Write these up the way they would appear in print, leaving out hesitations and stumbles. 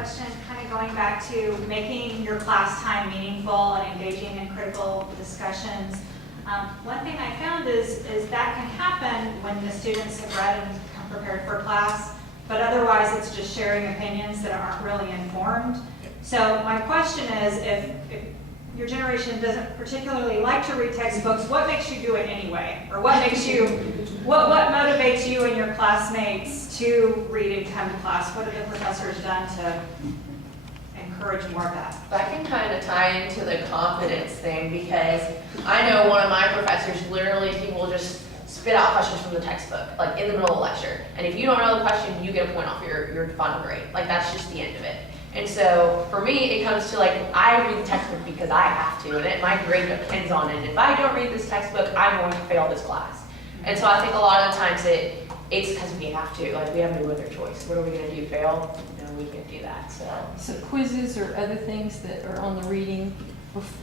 question, kind of going back to making your class time meaningful and engaging in critical discussions. One thing I found is that can happen when the students have read and come prepared for class, but otherwise it's just sharing opinions that aren't really informed. So my question is, if your generation doesn't particularly like to read textbooks, what makes you do it anyway? Or what makes you, what motivates you and your classmates to read and come to class? What have the professors done to encourage more of that? That can kind of tie into the confidence thing, because I know one of my professors, literally he will just spit out questions from the textbook, like in the middle of a lecture. And if you don't know the question, you get a point off your final grade. Like that's just the end of it. And so for me, it comes to like, I read the textbook because I have to, and my grade depends on it. If I don't read this textbook, I'm going to fail this class. And so I think a lot of the times it's because we have to, like we have no other choice. What are we going to do, fail? No, we can't do that, So quizzes or other things that are on the reading,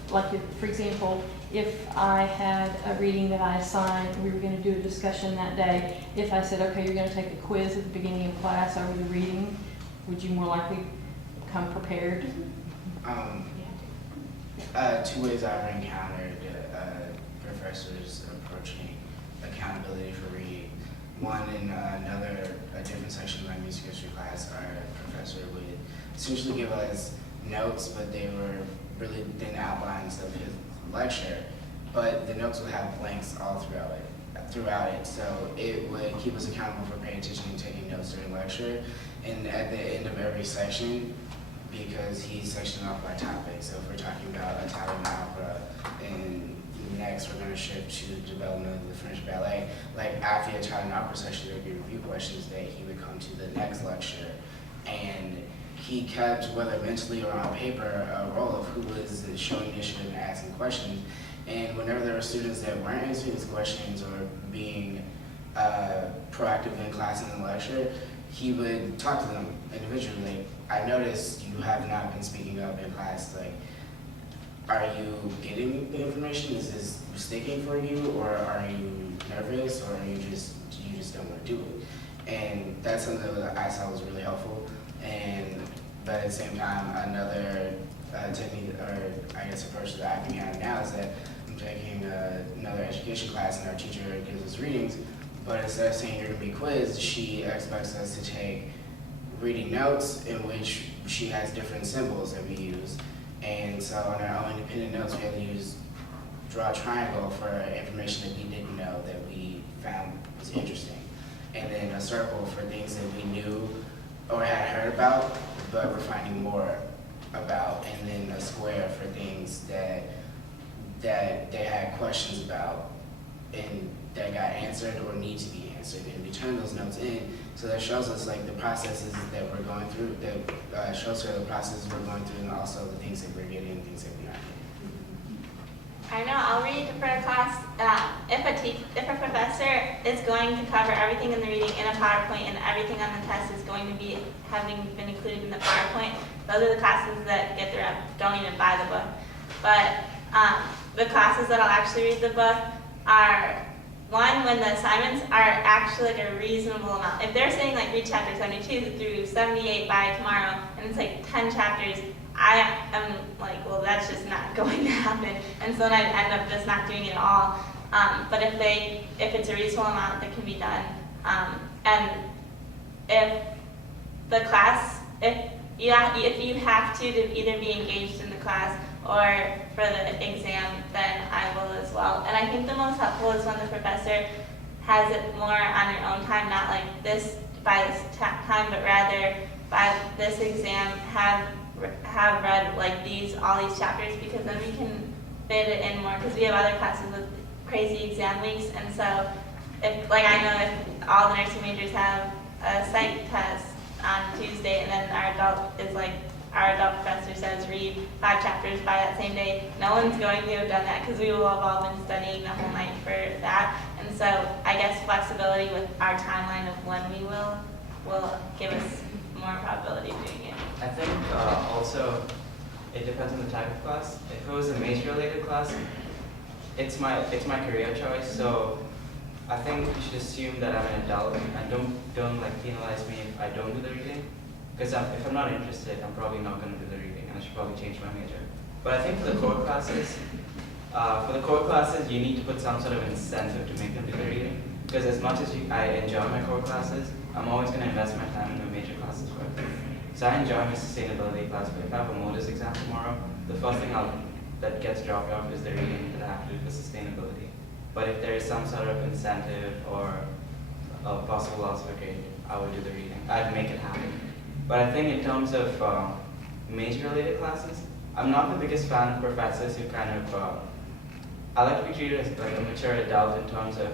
like if, for example, if I had a reading that I assigned, we were going to do a discussion that day, if I said, okay, you're going to take a quiz at the beginning of class over the reading, would you more likely come prepared? Two ways I've encountered professors approaching accountability for reading. One, in a different section of my music history class, our professor would essentially give us notes, but they were really thin outlines of his lecture, but the notes would have blanks all throughout it. So it would keep us accountable for paying attention and taking notes during lecture. And at the end of every section, because he's sectioned off by topic, so if we're talking about Italian opera, and next we're going to shift to development of the French ballet, like after the Italian opera section, there would be review questions that he would come to the next lecture, and he kept, whether mentally or on paper, a roll of who was showing initiative and asking questions. And whenever there were students that weren't answering these questions or being proactive in class and in the lecture, he would talk to them individually. Like, I noticed you have not been speaking up in class. Like, are you getting the information? Is this sticking for you, or are you nervous, or you just don't want to do it? And that's something that I saw was really helpful. But at the same time, another technique, or I guess approach that I've encountered now is that I'm taking another education class, and our teacher gives us readings, but instead of saying you're going to be quizzed, she expects us to take reading notes in which she has different symbols that we use. And so on our own independent notes, we had to draw a triangle for information that we didn't know that we found was interesting. And then a circle for things that we knew or had heard about, but we're finding more about. And then a square for things that they had questions about and that got answered or need to be answered. And we turn those notes in, so that shows us like the processes that we're going through, that shows her the processes we're going through, and also the things that we're getting and things that we aren't getting. I know, I'll read for a class. If a professor is going to cover everything in the reading in a PowerPoint and everything on the test is going to be having been included in the PowerPoint, those are the classes that get their don't even buy the book. But the classes that I'll actually read the book are one, when the assignments are actually like a reasonable amount. If they're saying like read chapter 72 through 78 by tomorrow, and it's like 10 chapters, I am like, well, that's just not going to happen. And so then I'd end up just not doing it at all. But if it's a reasonable amount that can be done, and if the class, if you have to either be engaged in the class or for the exam, then I will as well. And I think the most helpful is when the professor has it more on your own time, not like this by this time, but rather by this exam have read like all these chapters, because then we can fit it in more, because we have other classes with crazy exam weeks. And so if, like, I know if all the nursing majors have a psych test on Tuesday, and then our adult professor says read 5 chapters by that same day, no one's going to have done that, because we will have all been studying the whole night for that. And so I guess flexibility with our timeline of when we will give us more probability of doing it. I think also it depends on the type of class. If it was a major-related class, it's my career choice. So I think you should assume that I'm an adult and don't like penalize me if I don't do the reading. Because if I'm not interested, I'm probably not going to do the reading, and I should probably change my major. But I think for the core classes, you need to put some sort of incentive to make them do the reading. Because as much as I enjoy my core classes, I'm always going to invest my time in my major classes first. So I enjoy my sustainability class, but if I have a modus exam tomorrow, the first thing that gets dropped off is the reading that I have to do for sustainability. But if there is some sort of incentive or a possible loss of a grade, I would do the reading. I'd make it happen. But I think in terms of major-related classes, I'm not the biggest fan of professors who kind of, I like to be treated as like a mature adult in terms of,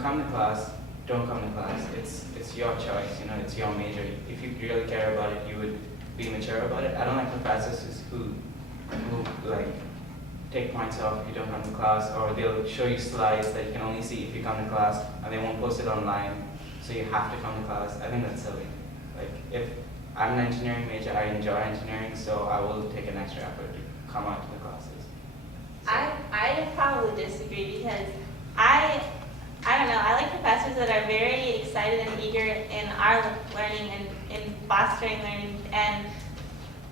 come to class, don't come to class. It's your choice, it's your major. If you really care about it, you would be mature about it. I don't like professors who like take points off if you don't come to class, or they'll show you slides that you can only see if you come to class, and they won't post it online, so you have to come to class. I think that's silly. Like, if I'm an engineering major, I enjoy engineering, so I will take an extra effort to come out to the classes. So. I probably disagree because I don't know, I like professors that are very excited and eager in our learning and in fostering learning, and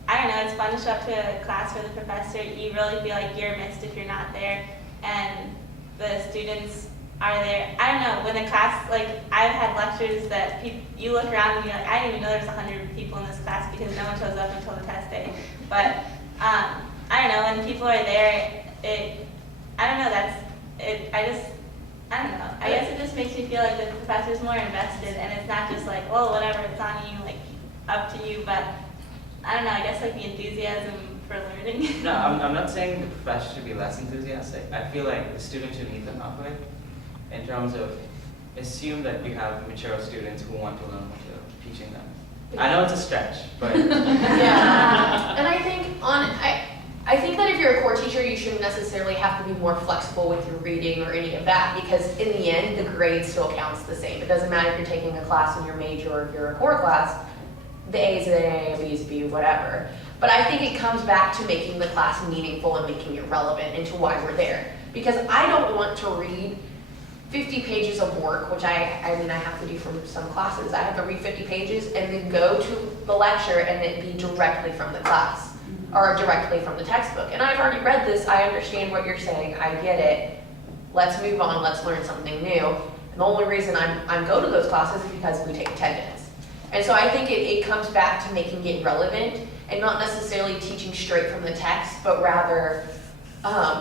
I don't know, it's fun to show up to a class where the professor, you really feel like you're missed if you're not there, and the students are there. I don't know, when a class, like, I've had lectures that you look around and you're like, I didn't even know there's 100 people in this class because no one shows up until the test day. But, I don't know, when people are there, I don't know, I don't know. I guess it just makes me feel like the professor's more invested, and it's not just like, well, whatever, it's on you, like, up to you, but I don't know, I guess like the enthusiasm for learning. No, I'm not saying the professor should be less enthusiastic. I feel like the students should meet them halfway in terms of assume that you have mature students who want to learn what you're teaching them. I know it's a stretch, but Yeah, and I think that if you're a core teacher, you shouldn't necessarily have to be more flexible with your reading or any of that, because in the end, the grade still counts the same. It doesn't matter if you're taking a class in your major or if you're a core class, the A is an A, B is a B, whatever. But I think it comes back to making the class meaningful and making it relevant into why we're there. Because I don't want to read 50 pages of work, which I have to do from some classes. I have to read 50 pages and then go to the lecture and it be directly from the class or directly from the textbook. And I've already read this, I understand what you're saying, I get it. Let's move on, let's learn something new. And the only reason I go to those classes is because we take attendance. And so I think it comes back to making it relevant and not necessarily teaching straight from the text, but rather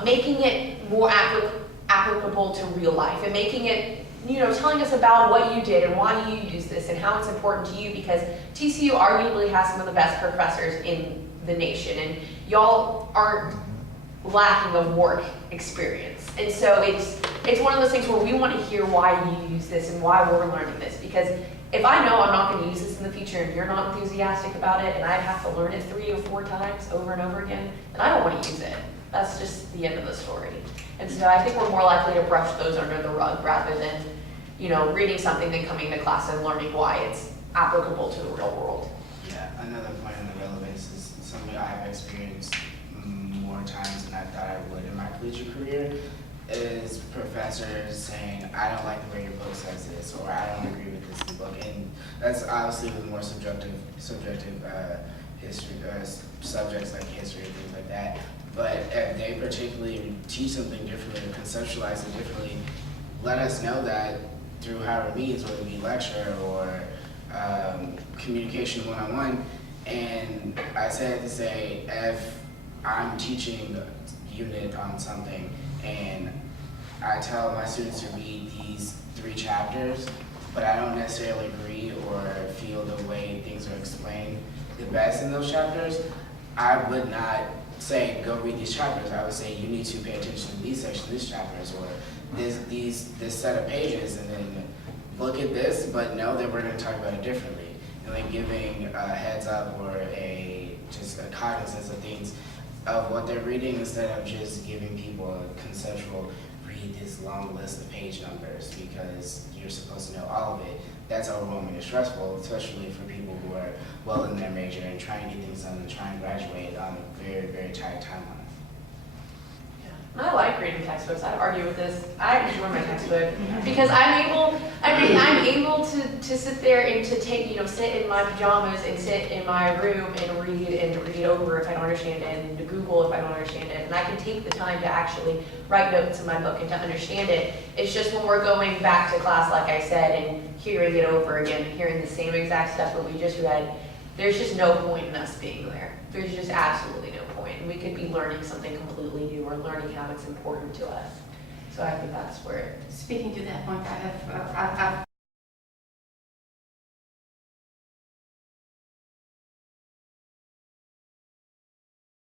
making it more applicable to real life and making it, telling us about what you did and why you use this and how it's important to you, because TCU arguably has some of the best professors in the nation, and y'all aren't lacking of work experience. And so it's one of those things where we want to hear why you use this and why we're learning this, because if I know I'm not going to use this in the future and you're not enthusiastic about it and I have to learn it 3 or 4 times over and over again, then I don't want to use it. That's just the end of the story. And so I think we're more likely to brush those under the rug rather than, reading something than coming to class and learning why it's applicable to the real world. Yeah, another point on the relevance is something I have experienced more times than I thought I would in my collegiate career, is professors saying, I don't like the way your book says this, or I don't agree with this book. And that's obviously with more subjective history, subjects like history and things like that. But if they particularly teach something differently or conceptualize it differently, let us know that through however means, whether it be lecture or communication one-on-one. And I said to say, if I'm teaching a unit on something and I tell my students to read these 3 chapters, but I don't necessarily agree or feel the way things are explained the best in those chapters, I would not say, go read these chapters. I would say, you need to pay attention to these sections, these chapters, or this set of pages, and then look at this, but know that we're going to talk about it differently. And then giving a heads up or just a cognizance of things, of what they're reading, instead of just giving people a conceptual, read this long list of page numbers because you're supposed to know all of it. That's overwhelming and stressful, especially for people who are well in their major and trying to get things done and trying to graduate on a very, very tight timeline. I like reading textbooks. I'd argue with this. I enjoy my textbook because I'm I mean, I'm able to sit there and to take, sit in my pajamas and sit in my room and read over if I don't understand it, and to Google if I don't understand it. And I can take the time to actually write notes in my book and to understand it. It's just when we're going back to class, like I said, and hearing it over again, hearing the same exact stuff that we just read, there's just no point in us being there. There's just absolutely no point. And we could be learning something completely new or learning how it's important to us. So I think that's where Speaking to that point, I've